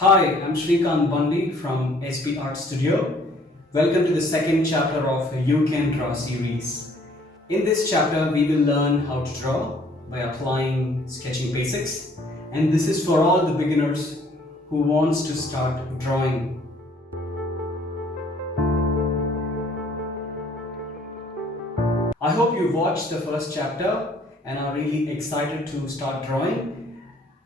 Hi, I'm Shrikant Bundy from SP Art Studio. Welcome to the second chapter of You Can Draw series. In this chapter, we will learn how to draw by applying sketching basics, and this is for all the beginners who wants to start drawing. I hope you watched the first chapter and are really excited to start drawing.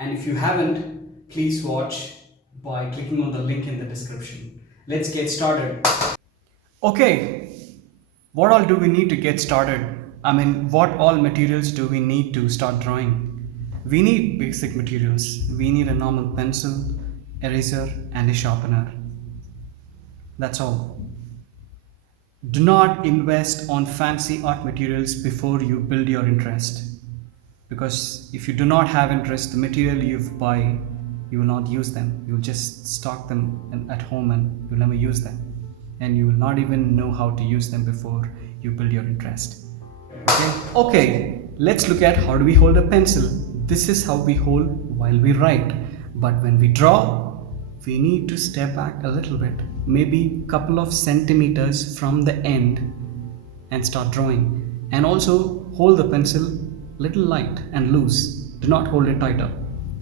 And if you haven't, please watch by clicking on the link in the description. Let's get started. Okay, what all do we need to get started? What all materials do we need to start drawing? We need basic materials. We need a normal pencil, eraser, and a sharpener. That's all. Do not invest on fancy art materials before you build your interest. Because if you do not have interest, the material you buy, you will not use them. You will just stock them at home and you'll never use them. And you will not even know how to use them before you build your interest. Okay, let's look at how do we hold a pencil. This is how we hold while we write. But when we draw, we need to step back a little bit, maybe a couple of centimeters from the end and start drawing. And also hold the pencil little light and loose. Do not hold it tighter,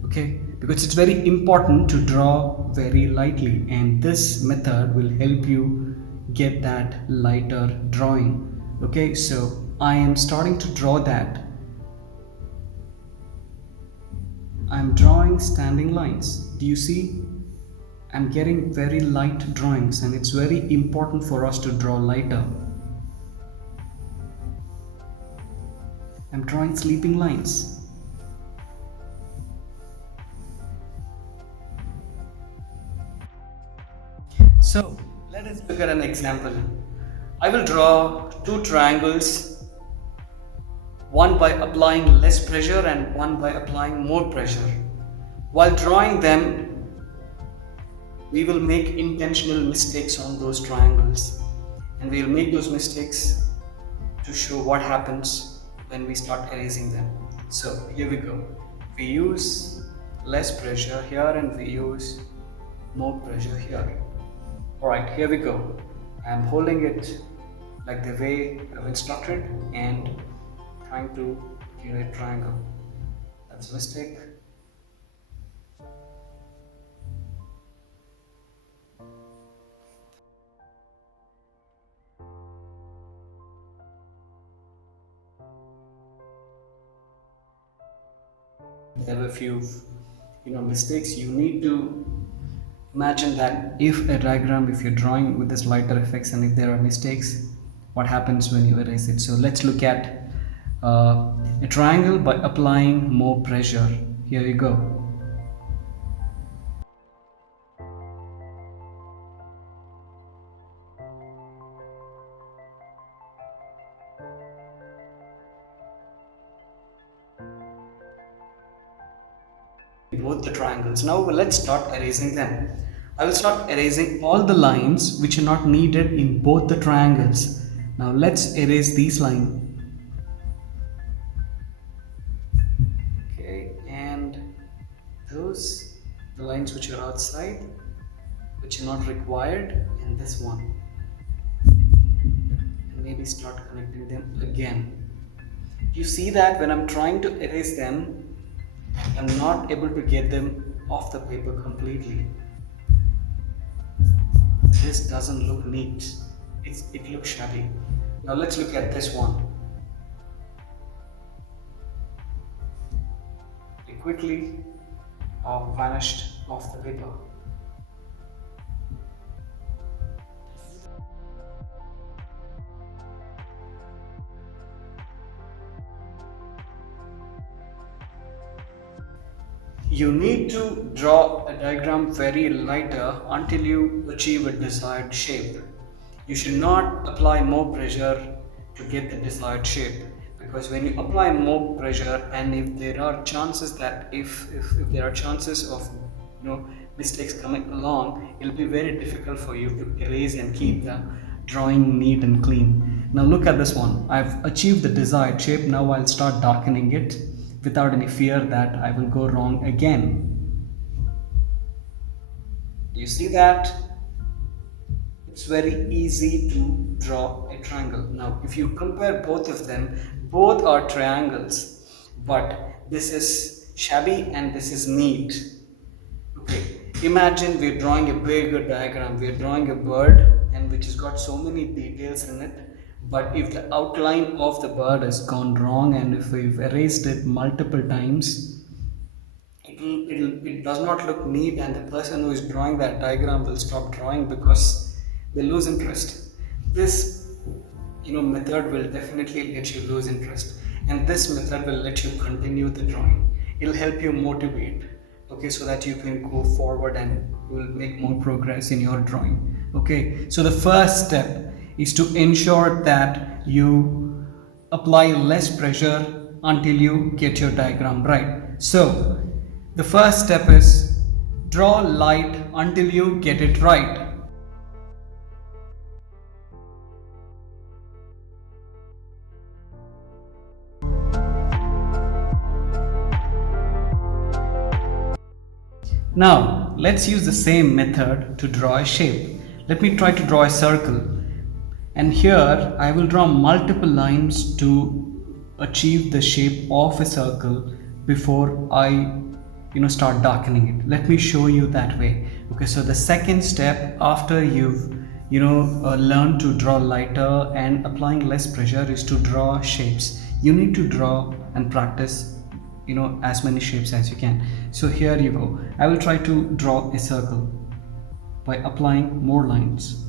okay? Because it's very important to draw very lightly, and this method will help you get that lighter drawing. Okay, so I am starting to draw that. I'm drawing standing lines. Do you see? I'm getting very light drawings, and it's very important for us to draw lighter. I'm drawing sleeping lines. So let us look at an example. I will draw two triangles, one by applying less pressure and one by applying more pressure. While drawing them, we will make intentional mistakes on those triangles, and we will make those mistakes to show what happens when we start erasing them. So here we go. We use less pressure here and we use more pressure here. Alright, here we go. I'm holding it like the way I've instructed and trying to create a triangle. That's a mistake. There were a few mistakes. You need to imagine that if you're drawing with this lighter effects, and if there are mistakes, what happens when you erase it. So let's look at a triangle by applying more pressure. Here you go. Both the triangles. Now let's start erasing them. I will start erasing all the lines which are not needed in both the triangles. Now let's erase these lines. Okay, and those, the lines which are outside, which are not required, and this one. And maybe start connecting them again. You see that when I'm trying to erase them, I'm not able to get them off the paper completely. This doesn't look neat. It looks shabby. Now let's look at this one. It quickly vanished off the paper. You need to draw a diagram very lighter until you achieve a desired shape. You should not apply more pressure to get the desired shape, because when you apply more pressure, and if there are chances that if there are chances of mistakes coming along, it will be very difficult for you to erase and keep the drawing neat and clean. Now look at this one. I've achieved the desired shape. Now I'll start darkening it without any fear that I will go wrong again. Do you see that? It's very easy to draw a triangle. Now, if you compare both of them, both are triangles, but this is shabby and this is neat. Okay, imagine we're drawing a bigger diagram. We're drawing a bird and which has got so many details in it. But if the outline of the bird has gone wrong and if we've erased it multiple times, it does not look neat, and the person who is drawing that diagram will stop drawing because they lose interest. This method will definitely let you lose interest, and this method will let you continue the drawing. It'll help you motivate, okay, so that you can go forward and you will make more progress in your drawing. Okay, so the first step is to ensure that you apply less pressure until you get your diagram right. So the first step is draw light until you get it right. Now let's use the same method to draw a shape. Let me try to draw a circle, and here I will draw multiple lines to achieve the shape of a circle before I start darkening it. Let me show you that way. Okay, so the second step after you've learned to draw lighter and applying less pressure is to draw shapes. You need to draw and practice as many shapes as you can. So here you go. I will try to draw a circle by applying more lines.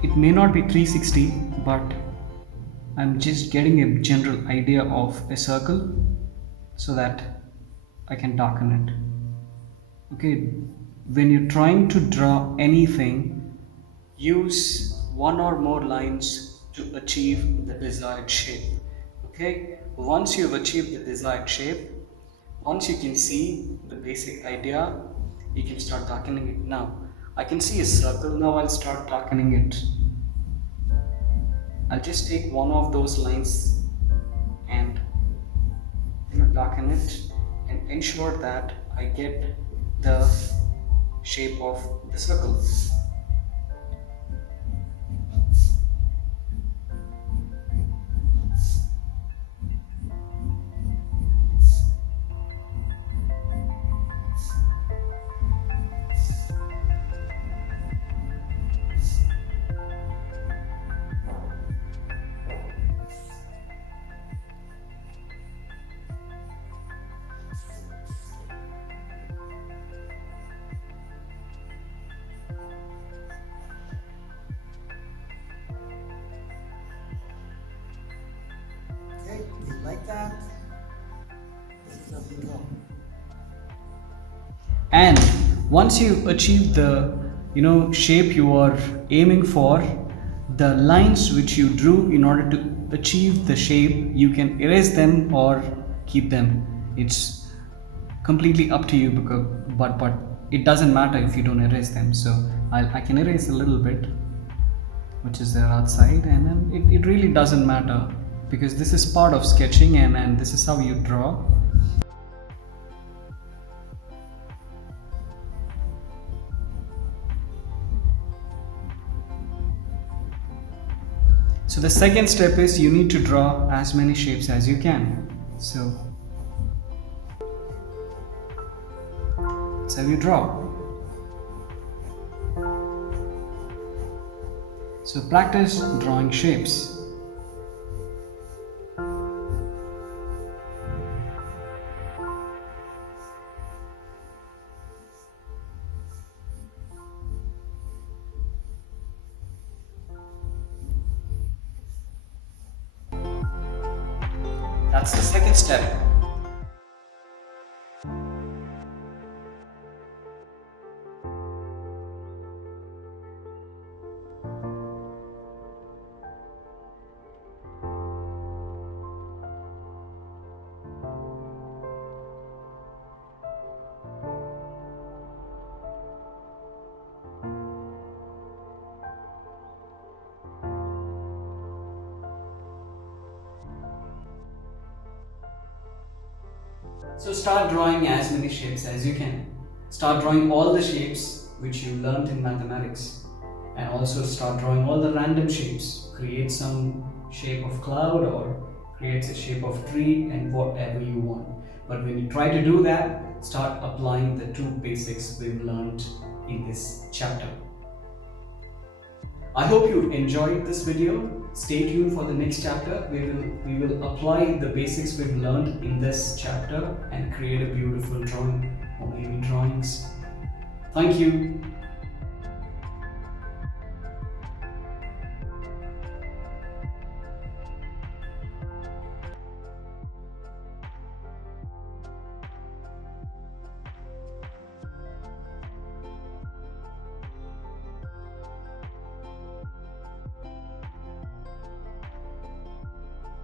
It may not be 360, but I'm just getting a general idea of a circle so that I can darken it. Okay, when you're trying to draw anything, use one or more lines to achieve the desired shape. Okay, once you've achieved the desired shape, once you can see the basic idea, you can start darkening it. Now I can see a circle. Now I'll start darkening it. I'll just take one of those lines and darken it and ensure that I get the shape of the circle. Okay, you like that? This is how you draw. And once you achieve the shape you are aiming for, the lines which you drew in order to achieve the shape, you can erase them or keep them. It's completely up to you, because but it doesn't matter if you don't erase them. So I can erase a little bit which is there outside, and then it really doesn't matter because this is part of sketching, and this is how you draw. So the second step is you need to draw as many shapes as you can. So that's how you draw. So practice drawing shapes. That's the second step. So start drawing as many shapes as you can. Start drawing all the shapes which you learned in mathematics, and also start drawing all the random shapes. Create some shape of cloud or create a shape of tree and whatever you want. But when you try to do that, start applying the two basics we've learned in this chapter. I hope you enjoyed this video. Stay tuned for the next chapter. We will apply the basics we've learned in this chapter and create a beautiful drawing or maybe drawings. Thank you.